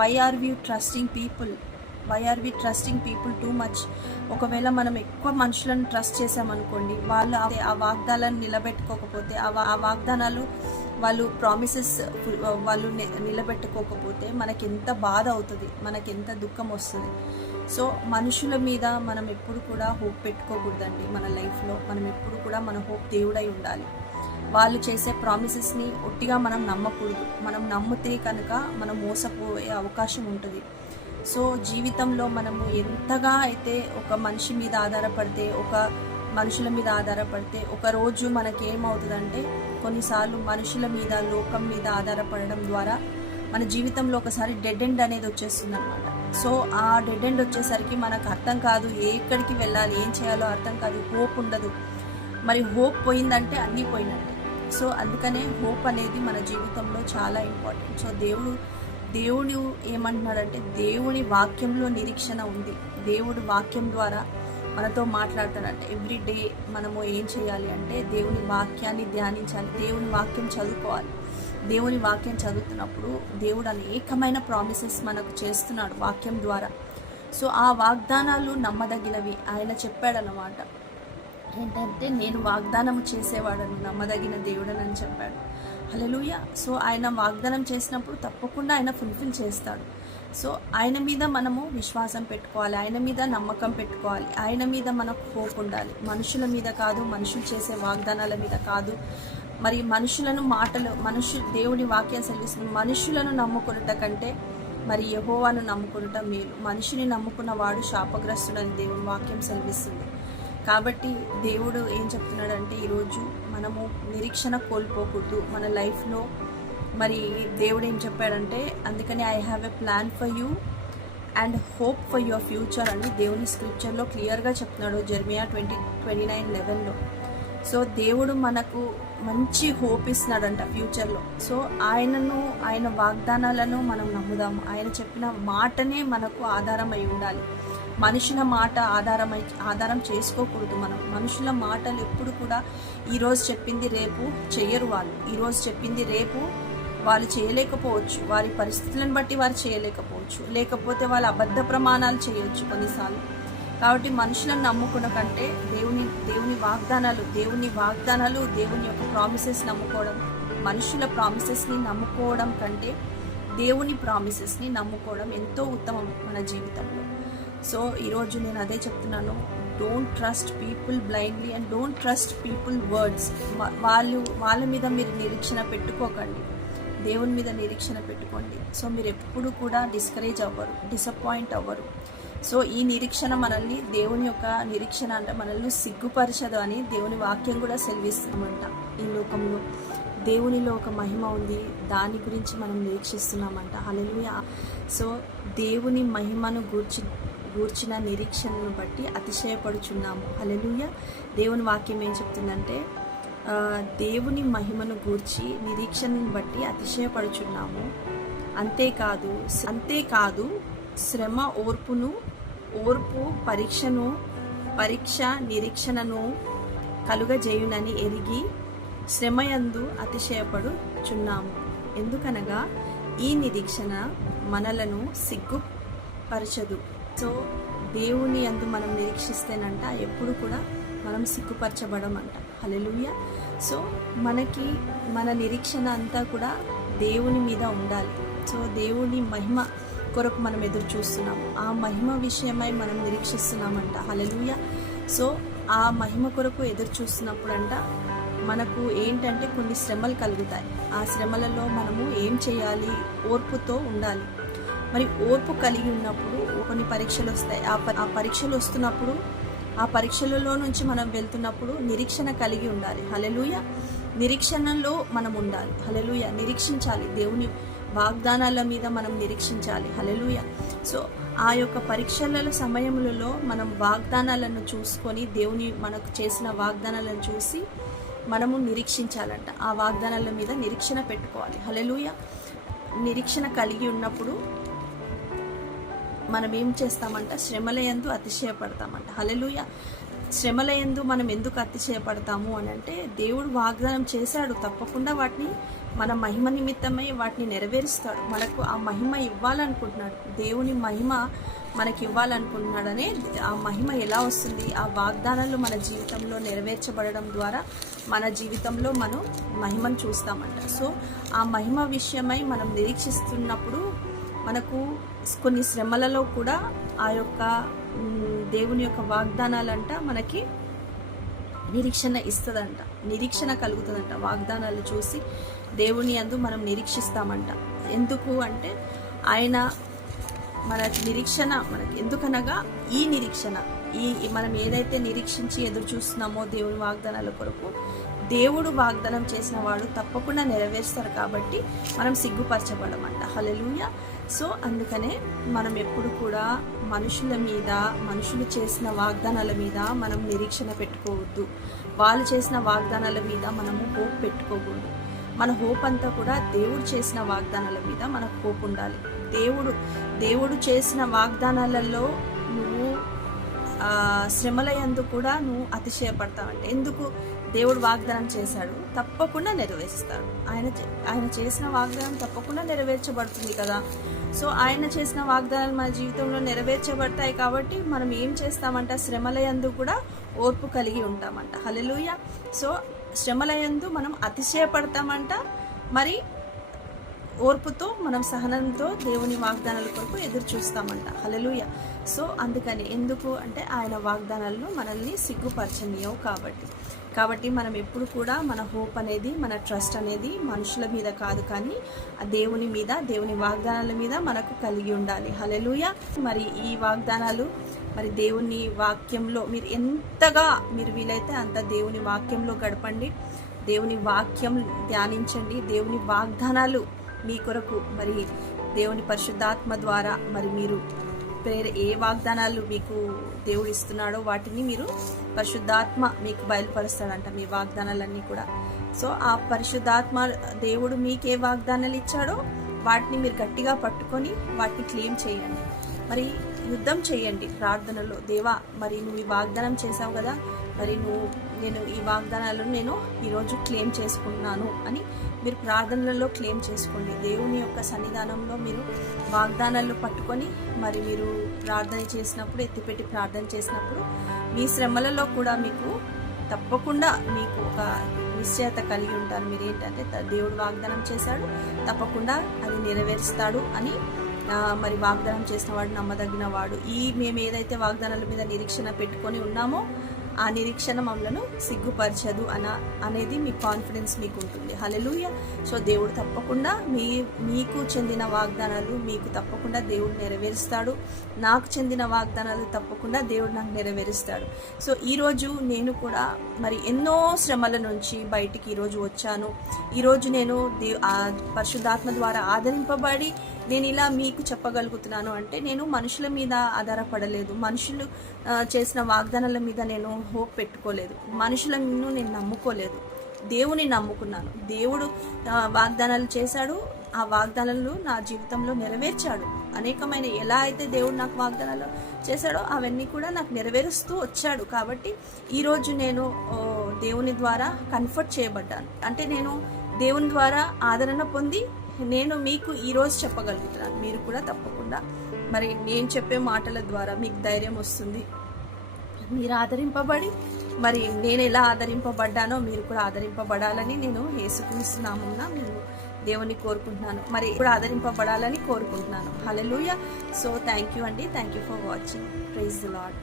Why are we trusting people why are we trusting people too much ఒకవేళ మనం ఎక్కువ మనుషులను ట్రస్ట్ చేసామనుకోండి వాళ్ళు ఆ- ఆ వాగ్దానాలను నిలబెట్టుకోకపోతే ఆ వాగ్దానాలు వాళ్ళు ప్రామిసెస్ వాళ్ళు నిలబెట్టుకోకపోతే మనకి ఎంత బాధ అవుతుంది మనకి ఎంత దుఃఖం వస్తుంది. సో మనుషుల మీద మనం ఎప్పుడు కూడా హోప్ పెట్టుకోకూడదండి మన లైఫ్లో మనం ఎప్పుడు కూడా మన హోప్ దేవుడై ఉండాలి. వాళ్ళు చేసే ప్రామిసెస్ని ఒట్టిగా మనం నమ్మకూడదు. మనం నమ్మితే కనుక మనం మోసపోయే అవకాశం ఉంటుంది. సో జీవితంలో మనము ఎంతగా అయితే ఒక మనిషి మీద ఆధారపడితే ఒక మనుషుల మీద ఆధారపడితే ఒక రోజు మనకి ఏమవుతుందంటే కొన్నిసార్లు మనుషుల మీద లోకం మీద ఆధారపడడం ద్వారా మన జీవితంలో ఒకసారి డెడ్ ఎండ్ అనేది వచ్చేస్తుంది అనమాట సో ఆ డెడ్ ఎండ్ వచ్చేసరికి మనకు అర్థం కాదు ఎక్కడికి వెళ్ళాలి ఏం చేయాలో అర్థం కాదు హోప్ ఉండదు. మరి హోప్ పోయిందంటే అన్నీ పోయినట్టు. సో అందుకనే హోప్ అనేది మన జీవితంలో చాలా ఇంపార్టెంట్. సో దేవుడు దేవుడు ఏమంటున్నాడంటే దేవుని వాక్యంలో నిరీక్షణ ఉంది. దేవుడు వాక్యం ద్వారా మనతో మాట్లాడతాడంట. ఎవ్రీ డే మనము ఏం చేయాలి అంటే దేవుని వాక్యాన్ని ధ్యానించాలి. దేవుని వాక్యం చదువుకోవాలి. దేవుని వాక్యం చదువుతున్నప్పుడు దేవుడు అనేకమైన ప్రామిసెస్ మనకు చేస్తున్నాడు వాక్యం ద్వారా. సో ఆ వాగ్దానాలు నమ్మదగినవి. ఆయన చెప్పాడనమాట ఏంటంటే నేను వాగ్దానం చేసేవాడను నమ్మదగిన దేవుడనని చెప్పాడు. హలలుయ సో ఆయన వాగ్దానం చేసినప్పుడు తప్పకుండా ఆయన ఫుల్ఫిల్ చేస్తాడు. సో ఆయన మీద మనము విశ్వాసం పెట్టుకోవాలి ఆయన మీద నమ్మకం పెట్టుకోవాలి ఆయన మీద మనకు హోప్ ఉండాలి. మనుషుల మీద కాదు మనుషులు చేసే వాగ్దానాల మీద కాదు. మరి మనుషులను మాటలు మనుషు దేవుని వాక్యం సెలవిస్తుంది. మనుషులను నమ్ముకునుట కంటే మరి యహోవాను నమ్ముకునుట మేలు. మనిషిని నమ్ముకున్న వాడు శాపగ్రస్తుడని దేవుని వాక్యం సెలవిస్తుంది. కాబట్టి దేవుడు ఏం చెప్తున్నాడంటే ఈరోజు మనము నిరీక్షణ కోల్పోకూడదు మన లైఫ్లో. మరి దేవుడు ఏం చెప్పాడంటే అందుకని I have a plan for you and hope for your future అని దేవుని స్క్రిప్చర్లో క్లియర్గా చెప్తున్నాడు జర్మియా ట్వంటీ ట్వంటీ నైన్ లెవెన్లో. సో దేవుడు మనకు మంచి హోప్ ఇస్తున్నాడంట ఫ్యూచర్లో సో ఆయనను ఆయన వాగ్దానాలను మనం నమ్ముదాము. ఆయన చెప్పిన మాటనే మనకు ఆధారమై ఉండాలి. మనుషుల మాట ఆధారమై ఆధారం చేసుకోకూడదు మనం. మనుషుల మాటలు ఎప్పుడు కూడా ఈరోజు చెప్పింది రేపు చేయరు వాళ్ళు. ఈరోజు చెప్పింది రేపు వాళ్ళు చేయలేకపోవచ్చు. వారి పరిస్థితులను బట్టి వారు చేయలేకపోవచ్చు. లేకపోతే వాళ్ళు అబద్ధ ప్రమాణాలు చేయొచ్చు కొన్నిసార్లు. కాబట్టి మనుషులను నమ్ముకున్న కంటే దేవుని దేవుని వాగ్దానాలు దేవుని వాగ్దానాలు దేవుని యొక్క ప్రామిసెస్ నమ్ముకోవడం మనుషుల ప్రామిసెస్ని నమ్ముకోవడం కంటే దేవుని ప్రామిసెస్ని నమ్ముకోవడం ఎంతో ఉత్తమం మన జీవితంలో. సో ఈరోజు నేను అదే చెప్తున్నాను. Don't trust people blindly and don't trust people words వాళ్ళు వాళ్ళ మీద మీరు నిరీక్షణ పెట్టుకోకండి. దేవుని మీద నిరీక్షణ పెట్టుకోండి. సో మీరు ఎప్పుడు కూడా డిస్కరేజ్ అవ్వరు డిసప్పాయింట్ అవ్వరు. సో ఈ నిరీక్షణ మనల్ని దేవుని యొక్క నిరీక్షణ అంటే మనల్ని సిగ్గుపరచదు అని దేవుని వాక్యం కూడా సెలవిస్తున్నామంట ఈ లోకంలో దేవునిలో ఒక మహిమ ఉంది. దాని గురించి మనం నిరీక్షిస్తున్నామంట. హల్లెలూయా సో దేవుని మహిమను గూర్చి గూర్చిన నిరీక్షణను బట్టి అతిశయపడుచున్నాము. అలెలుయ దేవుని వాక్యం ఏం చెప్తుందంటే దేవుని మహిమను గూర్చి నిరీక్షణను బట్టి అతిశయపడుచున్నాము. అంతేకాదు అంతేకాదు శ్రమ ఓర్పును ఓర్పు పరీక్షను పరీక్ష నిరీక్షణను కలుగజేయునని ఎరిగి శ్రమయందు అతిశయపడుచున్నాము. ఎందుకనగా ఈ నిరీక్షణ మనలను సిగ్గుపరచదు. సో దేవుని అందు మనం నిరీక్షిస్తేనంట ఎప్పుడు కూడా మనం సిగ్గుపరచబడమంట. హలలుయ సో మనకి మన నిరీక్షణ అంతా కూడా దేవుని మీద ఉండాలి. సో దేవుని మహిమ కొరకు మనం ఎదురు చూస్తున్నాం ఆ మహిమ విషయమై మనం నిరీక్షిస్తున్నామంట. హలలుయ సో ఆ మహిమ కొరకు ఎదురు చూస్తున్నప్పుడంట మనకు ఏంటంటే కొన్ని శ్రమలు కలుగుతాయి. ఆ శ్రమలలో మనము ఏం చేయాలి? ఓర్పుతో ఉండాలి. మరి ఓర్పు కలిగి ఉన్నప్పుడు కొన్ని పరీక్షలు వస్తాయి. ఆ ప- ఆ పరీక్షలు వస్తున్నప్పుడు ఆ పరీక్షలలో నుంచి మనం వెళ్తున్నప్పుడు నిరీక్షణ కలిగి ఉండాలి. హలెలుయ నిరీక్షణలో మనం ఉండాలి. హలెలుయ నిరీక్షించాలి. దేవుని వాగ్దానాల మీద మనం నిరీక్షించాలి. హలెలుయ సో ఆ యొక్క పరీక్షల సమయములలో మనం వాగ్దానాలను చూసుకొని దేవుని మనకు చేసిన వాగ్దానాలను చూసి మనము నిరీక్షించాలంట. ఆ వాగ్దానాల మీద నిరీక్షణ పెట్టుకోవాలి. హలెలుయ నిరీక్షణ కలిగి ఉన్నప్పుడు మనం ఏం చేస్తామంట శ్రమలయందు అతిశయపడతామంట. హలలుయ శ్రమలయందు మనం ఎందుకు అతిశయపడతాము అని అంటే దేవుడు వాగ్దానం చేశాడు తప్పకుండా వాటిని మన మహిమ నిమిత్తమై వాటిని నెరవేరుస్తాడు. మనకు ఆ మహిమ ఇవ్వాలనుకుంటున్నాడు. దేవుని మహిమ మనకి ఇవ్వాలనుకుంటున్నాడనే ఆ మహిమ ఎలా వస్తుంది? ఆ వాగ్దానాలు మన జీవితంలో నెరవేర్చబడడం ద్వారా మన జీవితంలో మనం మహిమను చూస్తామంట. సో ఆ మహిమ విషయమై మనం నిరీక్షిస్తున్నప్పుడు మనకు కొన్ని శ్రమలలో కూడా ఆ యొక్క దేవుని యొక్క వాగ్దానాలంట మనకి నిరీక్షణ ఇస్తుందంట నిరీక్షణ కలుగుతుందంట. వాగ్దానాలు చూసి దేవుని అందు మనం నిరీక్షిస్తామంట. ఎందుకు అంటే ఆయన మన నిరీక్షణ మనకి ఎందుకనగా ఈ నిరీక్షణ ఈ ఈ మనం ఏదైతే నిరీక్షించి ఎదురు చూస్తున్నామో దేవుని వాగ్దానాల కొరకు దేవుడు వాగ్దానం చేసిన వాడు తప్పకుండా నెరవేరుస్తారు కాబట్టి మనం సిగ్గుపరచబడమంట. హలలుయ సో అందుకనే మనం ఎప్పుడు కూడా మనుషుల మీద మనుషులు చేసిన వాగ్దానాల మీద మనం నిరీక్షణ పెట్టుకోవద్దు. వాళ్ళు చేసిన వాగ్దానాల మీద మనము హోప్ పెట్టుకోకూడదు. మన హోప్ అంతా కూడా దేవుడు చేసిన వాగ్దానాల మీద మనకు హోప్ ఉండాలి. దేవుడు దేవుడు చేసిన వాగ్దానాలలో నువ్వు శ్రమలయందు కూడా నువ్వు అతిశయపడతావంటే. ఎందుకు? దేవుడు వాగ్దానం చేశాడు తప్పకుండా నెరవేరుస్తాడు. ఆయన ఆయన చేసిన వాగ్దానం తప్పకుండా నెరవేర్చబడుతుంది కదా. సో ఆయన చేసిన వాగ్దానాలు మన జీవితంలో నెరవేర్చబడతాయి కాబట్టి మనం ఏం చేస్తామంట? శ్రమలయందు కూడా ఓర్పు కలిగి ఉంటామంట. హలలుయ సో శ్రమలయందు మనం అతిశయపడతామంట. మరి ఓర్పుతో మనం సహనంతో దేవుని వాగ్దానాల కొరకు ఎదురు చూస్తామంట. హలలుయ సో అందుకని ఎందుకు అంటే ఆయన వాగ్దానాలను మనల్ని సిగ్గుపరచనీయవు కాబట్టి. కాబట్టి మనం ఎప్పుడు కూడా మన హోప్ అనేది మన ట్రస్ట్ అనేది మనుషుల మీద కాదు కానీ ఆ దేవుని మీద దేవుని వాగ్దానాల మీద మనకు కలిగి ఉండాలి. హలలుయ మరి ఈ వాగ్దానాలు మరి దేవుని వాక్యంలో మీరు ఎంతగా మీరు వీలైతే అంత దేవుని వాక్యంలో గడపండి. దేవుని వాక్యం ధ్యానించండి. దేవుని వాగ్దానాలు మీ కొరకు మరి దేవుని పరిశుద్ధాత్మ ద్వారా మరి మీరు ప్రేర ఏ వాగ్దానాలు మీకు దేవుడు ఇస్తున్నాడో వాటిని మీరు పరిశుద్ధాత్మ మీకు బయలుపరుస్తాడంట మీ వాగ్దానాలన్నీ కూడా. సో ఆ పరిశుద్ధాత్మ దేవుడు మీకు ఏ వాగ్దానాలు ఇచ్చాడో వాటిని మీరు గట్టిగా పట్టుకొని వాటిని క్లెయిమ్ చేయండి. మరి యుద్ధం చేయండి ప్రార్థనలో. దేవా మరి నువ్వు ఈ వాగ్దానం చేసావు కదా మరి నువ్వు నేను ఈ వాగ్దానాలను నేను ఈరోజు క్లెయిమ్ చేసుకున్నాను అని మీరు ప్రార్థనలలో క్లెయిమ్ చేసుకోండి. దేవుని యొక్క సన్నిధానంలో మీరు వాగ్దానాలు పట్టుకొని మరి మీరు ప్రార్థన చేసినప్పుడు ఎత్తిపెట్టి ప్రార్థన చేసినప్పుడు మీ శ్రమలలో కూడా మీకు తప్పకుండా మీకు ఒక నిశ్చయత కలిగి ఉంటారు. మీరు ఏంటంటే దేవుడు వాగ్దానం చేశాడు తప్పకుండా అది నెరవేరుస్తాడు అని మరి వాగ్దానం చేసిన వాడు నమ్మదగిన వాడు. ఈ మేము ఏదైతే వాగ్దానాల మీద నిరీక్షణ పెట్టుకొని ఉన్నామో ఆ నిరీక్షణ మమ్మలను సిగ్గుపరచదు అన అనేది మీ కాన్ఫిడెన్స్ మీకు ఉంటుంది హలెలూయ సో దేవుడు తప్పకుండా మీ మీకు చెందిన వాగ్దానాలు మీకు తప్పకుండా దేవుడు నెరవేరుస్తాడు. నాకు చెందిన వాగ్దానాలు తప్పకుండా దేవుడు నాకు నెరవేరుస్తాడు. సో ఈరోజు నేను కూడా మరి ఎన్నో శ్రమల నుంచి బయటికి ఈరోజు వచ్చాను. ఈరోజు నేను దే ఆ పరిశుద్ధాత్మ ద్వారా ఆదరింపబడి నేను ఇలా మీకు చెప్పగలుగుతున్నాను అంటే నేను మనుషుల మీద ఆధారపడలేదు. మనుషులు చేసిన వాగ్దానాల మీద నేను హోప్ పెట్టుకోలేదు. మనుషులను నేను నమ్ముకోలేదు. దేవుని నమ్ముకున్నాను. దేవుడు వాగ్దానాలు చేశాడు. ఆ వాగ్దానాలు నా జీవితంలో నెరవేర్చాడు. అనేకమైన ఎలా అయితే దేవుడు నాకు వాగ్దానాలు చేశాడో అవన్నీ కూడా నాకు నెరవేరుస్తూ వచ్చాడు. కాబట్టి ఈరోజు నేను దేవుని ద్వారా కన్ఫర్ట్ చేయబడ్డాను. అంటే నేను దేవుని ద్వారా ఆదరణ పొంది నేను మీకు ఈరోజు చెప్పగలుగుతున్నాను మీరు కూడా తప్పకుండా మరి నేను చెప్పే మాటల ద్వారా మీకు ధైర్యం వస్తుంది. మీరు ఆదరింపబడి మరి నేను ఎలా ఆదరింపబడ్డానో మీరు కూడా ఆదరింపబడాలని నేను వేసుకునిస్తున్నామన్నా నేను దేవుని కోరుకుంటున్నాను. మరి ఇప్పుడు ఆదరింపబడాలని కోరుకుంటున్నాను. హలెలూయ సో థ్యాంక్ యూ అండి. Thank you for watching praise the Lord